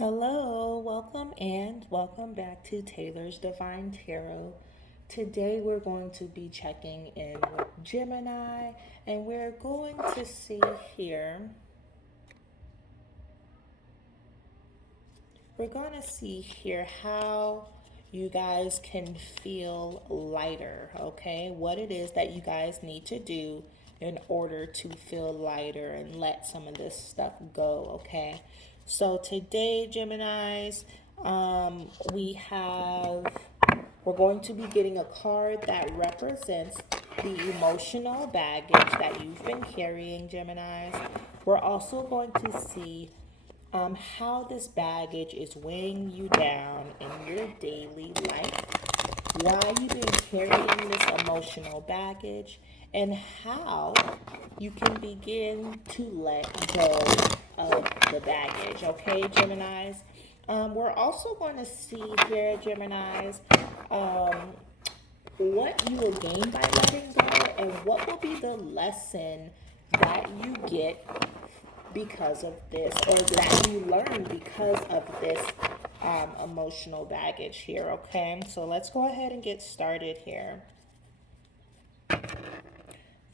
Hello, welcome and welcome back to Taylor's Divine Tarot. Today we're going to be checking in with Gemini and we're going to see here. We're going to see here how you guys can feel lighter, okay? What it is that you guys need to do in order to feel lighter and let some of this stuff go, okay? So today, Geminis, we have, we're going to be getting a card that represents the emotional baggage that you've been carrying, Geminis. We're also going to see how this baggage is weighing you down in your daily life, why you've been carrying this emotional baggage, and how you can begin to let go of the baggage. Okay, Geminis? We're also going to see here, Geminis, what you will gain by letting go and what will be the lesson that you get because of this, or that you learn because of this emotional baggage here. Okay, so let's go ahead and get started here.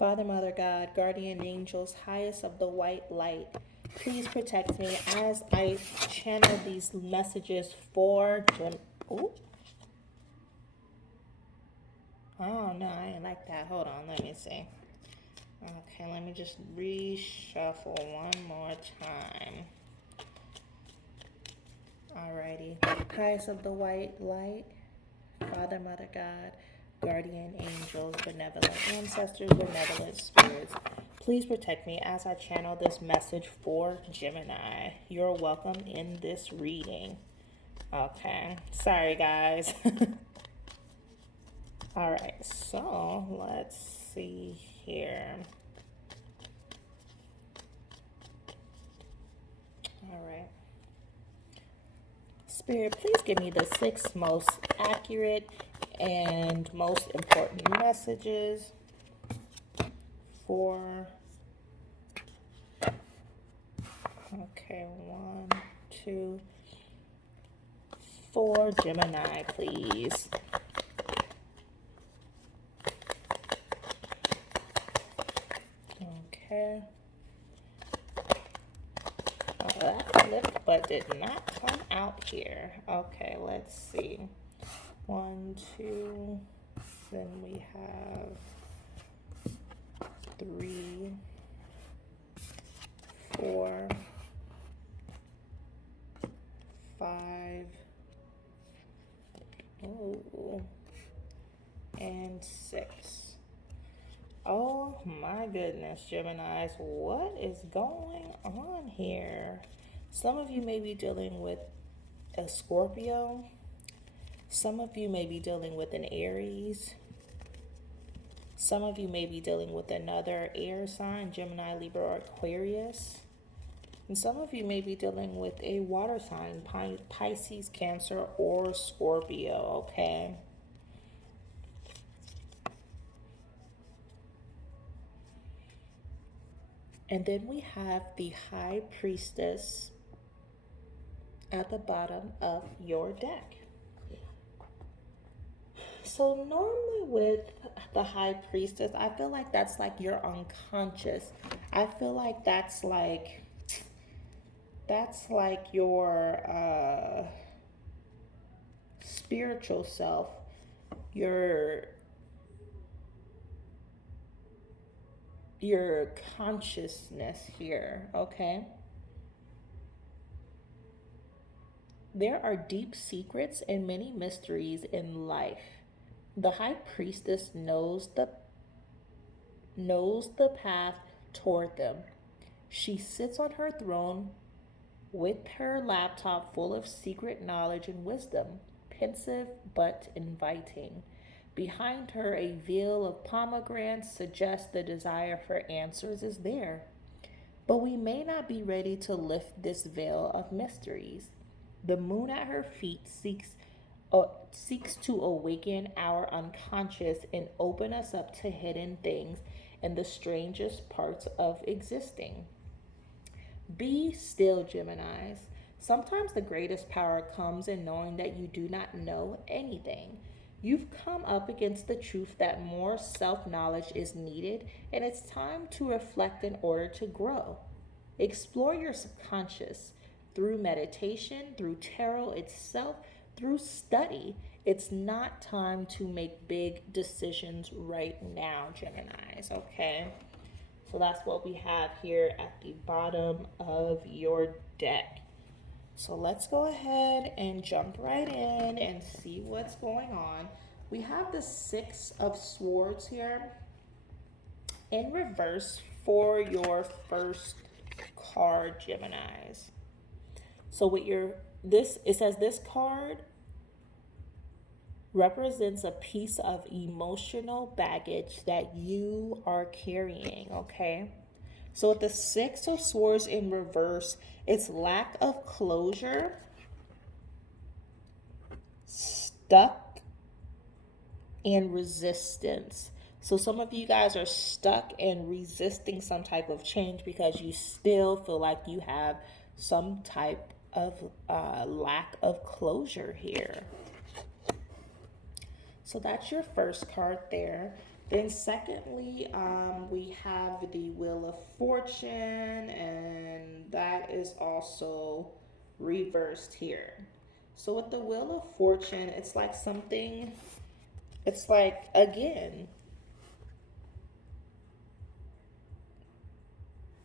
Father, Mother, God, guardian angels, highest of the white light, please protect me as I channel these messages for Ooh. Oh no, I didn't like that. Hold on, let me see. Okay, let me just reshuffle one more time. Alrighty. Highest of the white light, Father, Mother, God, guardian angels, benevolent ancestors, benevolent spirits, please protect me as I channel this message for Gemini. You're welcome in this reading. Okay. Sorry, guys. Alright, so let's see here. Alright. Spirit, please give me the 6 most accurate and most important messages for, okay, 1, 2, 4 Gemini, please. Okay. Oh, that flipped, but did not come out here. Okay, let's see. 1, 2, then we have 3, 4, 5, oh, and 6. Oh my goodness, Geminis, what is going on here? Some of you may be dealing with a Scorpio. Some of you may be dealing with an Aries. Some of you may be dealing with another air sign, Gemini, Libra, or Aquarius. And some of you may be dealing with a water sign, Pisces, Cancer, or Scorpio, okay? And then we have the High Priestess at the bottom of your deck. So normally with the High Priestess, I feel like that's like your unconscious. I feel like that's like your spiritual self, your consciousness here, okay? There are deep secrets and many mysteries in life. The High Priestess knows the path toward them. She sits on her throne with her laptop full of secret knowledge and wisdom, pensive but inviting. Behind her, a veil of pomegranates suggests the desire for answers is there. But we may not be ready to lift this veil of mysteries. The moon at her feet seeks to awaken our unconscious and open us up to hidden things and the strangest parts of existing. Be still, Geminis. Sometimes the greatest power comes in knowing that you do not know anything. You've come up against the truth that more self knowledge is needed, and it's time to reflect in order to grow. Explore your subconscious through meditation, through tarot itself, through study. It's not time to make big decisions right now, Geminis, okay? So that's what we have here at the bottom of your deck. So let's go ahead and jump right in and see what's going on. We have the Six of Swords here in reverse for your first card, Geminis. So with your this it says this card represents a piece of emotional baggage that you are carrying, okay? So with the Six of Swords in reverse, it's lack of closure, stuck, and resistance. So some of you guys are stuck and resisting some type of change because you still feel like you have some type of lack of closure here. So that's your first card there. Then secondly, we have the Wheel of Fortune, and that is also reversed here. So with the Wheel of Fortune, it's like something, it's like, again,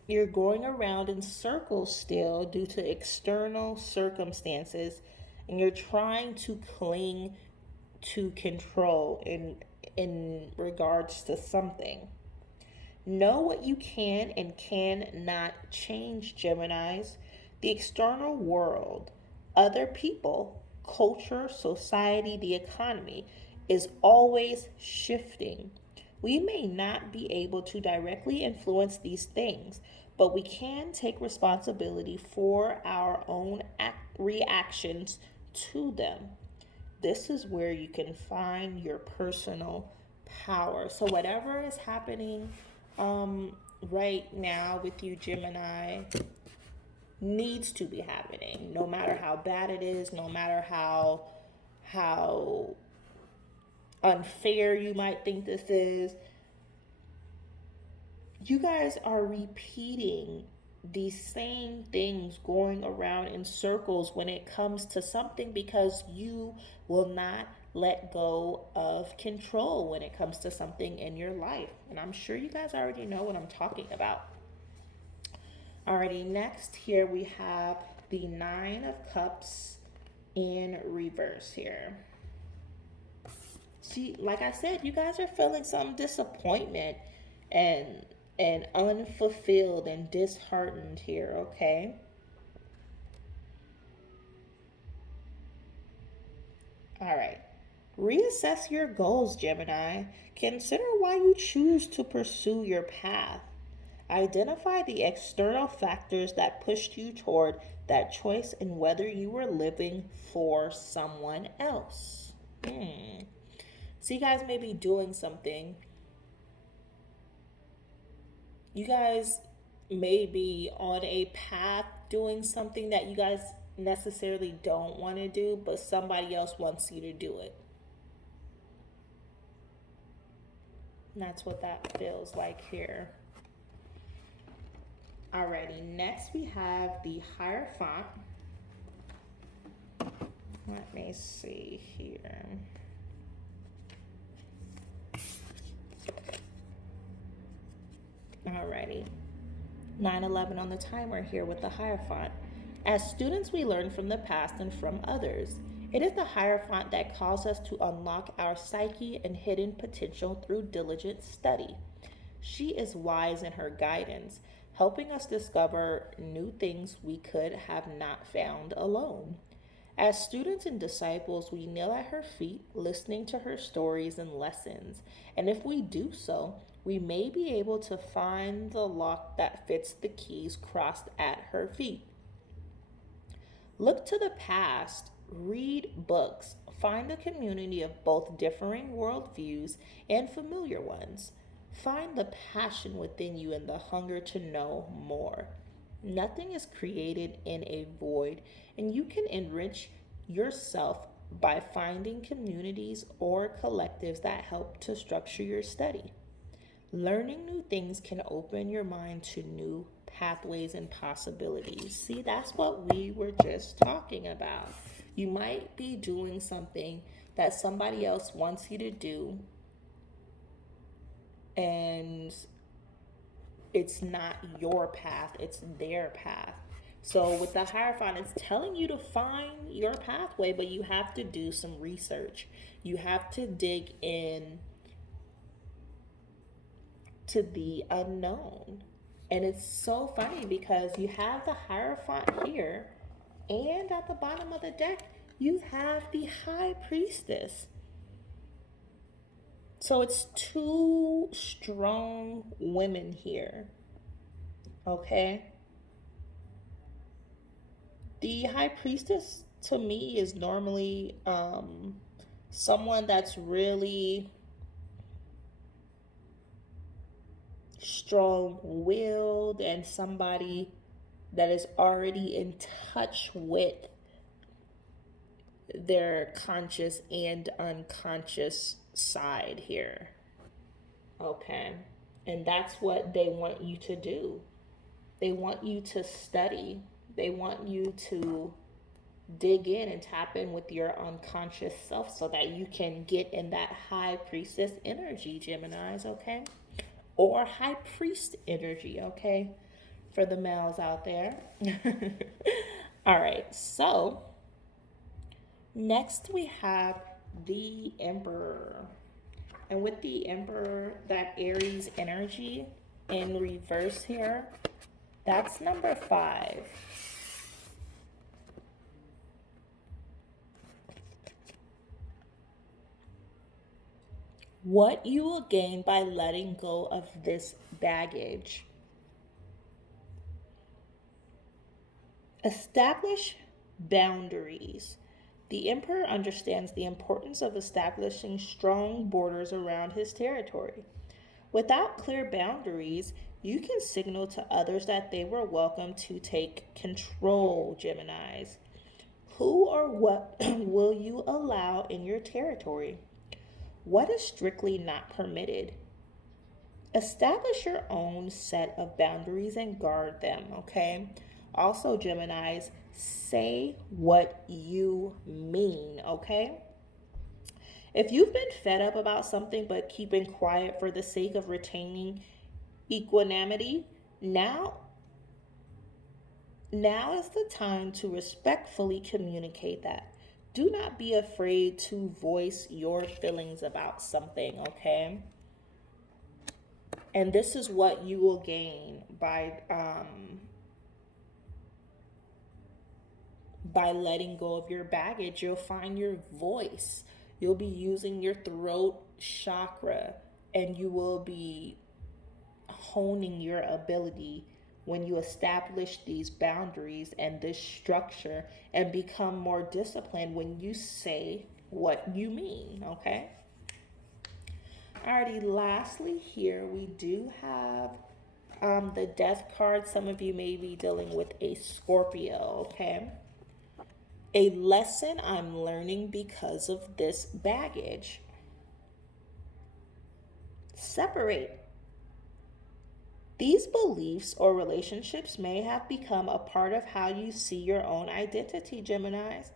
you're going around in circles still due to external circumstances, and you're trying to cling to control in regards to something. Know what you can and cannot change, Geminis. The external world, other people, culture, society, the economy is always shifting. We may not be able to directly influence these things, but we can take responsibility for our own reactions to them. This is where you can find your personal power. So whatever is happening right now with you, Gemini, needs to be happening. No matter how bad it is, no matter how unfair you might think this is, you guys are repeating these same things, going around in circles when it comes to something, because you will not let go of control when it comes to something in your life. And I'm sure you guys already know what I'm talking about. Alrighty, next here we have the Nine of Cups in reverse here. See, like I said, you guys are feeling some disappointment and unfulfilled and disheartened here, okay? All right. Reassess your goals, Gemini. Consider why you choose to pursue your path. Identify the external factors that pushed you toward that choice and whether you were living for someone else. So you guys may be doing something. You guys may be on a path doing something that you guys necessarily don't want to do, but somebody else wants you to do it. And that's what that feels like here. Alrighty, next we have the Hierophant. Let me see here. Alrighty. 9/11 on the timer here with the Hierophant. As students, we learn from the past and from others. It is the Hierophant that calls us to unlock our psyche and hidden potential through diligent study. She is wise in her guidance, helping us discover new things we could have not found alone. As students and disciples, we kneel at her feet, listening to her stories and lessons. And if we do so, we may be able to find the lock that fits the keys crossed at her feet. Look to the past, read books, find a community of both differing worldviews and familiar ones. Find the passion within you and the hunger to know more. Nothing is created in a void, and you can enrich yourself by finding communities or collectives that help to structure your study. Learning new things can open your mind to new pathways and possibilities. See, that's what we were just talking about. You might be doing something that somebody else wants you to do, and it's not your path, it's their path. So with the Hierophant, it's telling you to find your pathway, but you have to do some research. You have to dig in to the unknown. And it's so funny because you have the Hierophant here, and at the bottom of the deck, you have the High Priestess. So it's two strong women here. Okay? The High Priestess to me is normally someone that's really strong willed and somebody that is already in touch with their conscious and unconscious side here. Okay. And that's what they want you to do. They want you to study. They want you to dig in and tap in with your unconscious self so that you can get in that high priestess energy, Geminis, okay? Or high priest energy, okay? For the males out there. All right, so next we have the Emperor. And with the Emperor, that Aries energy in reverse here, that's number 5. What you will gain by letting go of this baggage. Establish boundaries. The Emperor understands the importance of establishing strong borders around his territory. Without clear boundaries, you can signal to others that they were welcome to take control, Geminis. Who or what will you allow in your territory? What is strictly not permitted? Establish your own set of boundaries and guard them, okay? Also, Geminis, say what you mean, okay? If you've been fed up about something but keeping quiet for the sake of retaining equanimity, now is the time to respectfully communicate that. Do not be afraid to voice your feelings about something, okay? And this is what you will gain by letting go of your baggage. You'll find your voice. You'll be using your throat chakra, and you will be honing your ability when you establish these boundaries and this structure and become more disciplined when you say what you mean, okay? Alrighty, lastly here we do have the Death card. Some of you may be dealing with a Scorpio, okay? A lesson I'm learning because of this baggage. Separate. These beliefs or relationships may have become a part of how you see your own identity, Geminis.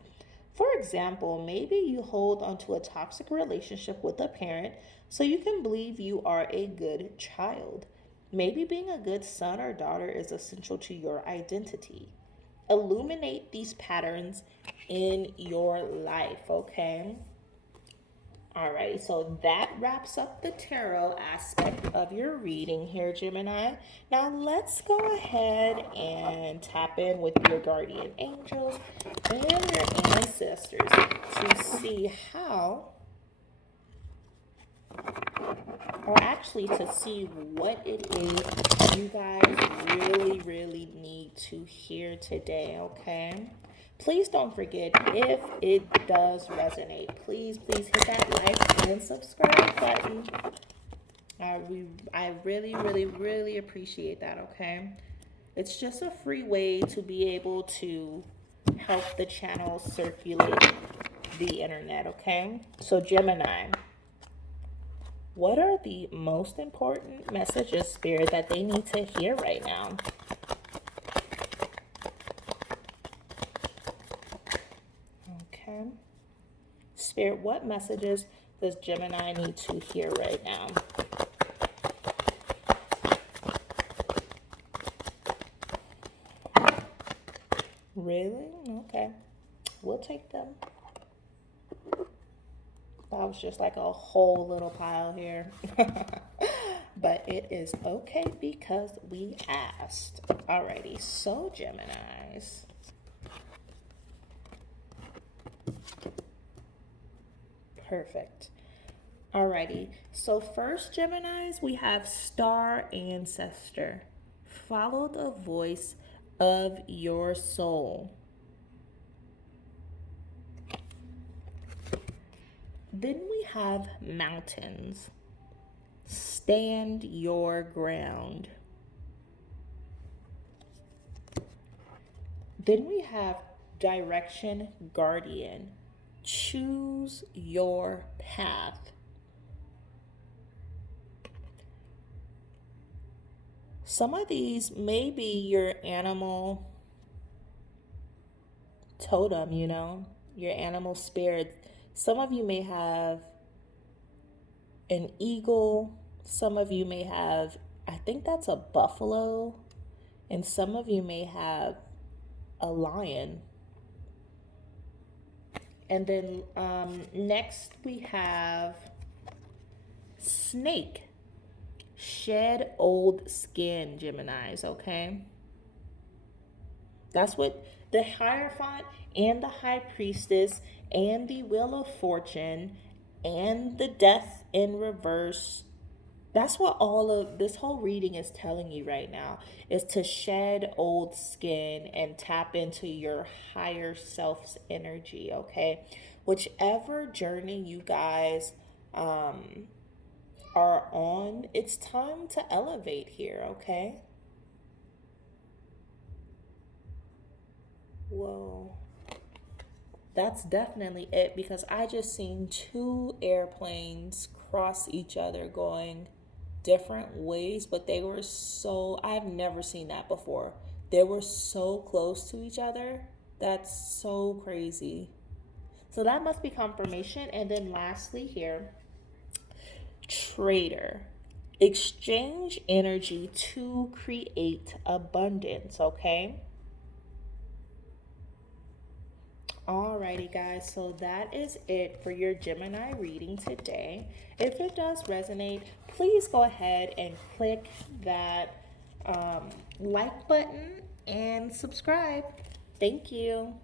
For example, maybe you hold onto a toxic relationship with a parent so you can believe you are a good child. Maybe being a good son or daughter is essential to your identity. Illuminate these patterns in your life, okay? Alrighty, so that wraps up the tarot aspect of your reading here, Gemini. Now let's go ahead and tap in with your guardian angels and your ancestors to see how, or actually to see what it is you guys really need to hear today, okay? Please don't forget, if it does resonate, please hit that like and subscribe button. I really appreciate that, okay? It's just a free way to be able to help the channel circulate the internet, okay? So Gemini, what are the most important messages, Spirit, that they need to hear right now? Okay. Spirit, what messages does Gemini need to hear right now? Really? Okay. We'll take them. That was just like a whole little pile here. But it is okay because we asked. Alrighty, so Geminis. Perfect. Alrighty, so first, Geminis, we have Star Ancestor. Follow the voice of your soul. Then we have Mountains. Stand your ground. Then we have Direction Guardian. Choose your path. Some of these may be your animal totem, your animal spirit. Some of you may have an eagle. Some of you may have, I think that's a buffalo. And some of you may have a lion. And then next we have snake. Shed old skin, Geminis, okay? That's what the Hierophant and the High Priestess and the Wheel of Fortune and the Death in Reverse, that's what all of this whole reading is telling you right now, is to shed old skin and tap into your higher self's energy, okay? Whichever journey you guys are on, it's time to elevate here, okay? Whoa. That's definitely it, because I just seen two airplanes cross each other going different ways, but they were so, I've never seen that before. They were so close to each other. That's so crazy. So that must be confirmation. And then lastly here, Trader. Exchange energy to create abundance, okay? Alrighty, guys, so that is it for your Gemini reading today. If it does resonate, please go ahead and click that like button and subscribe. Thank you.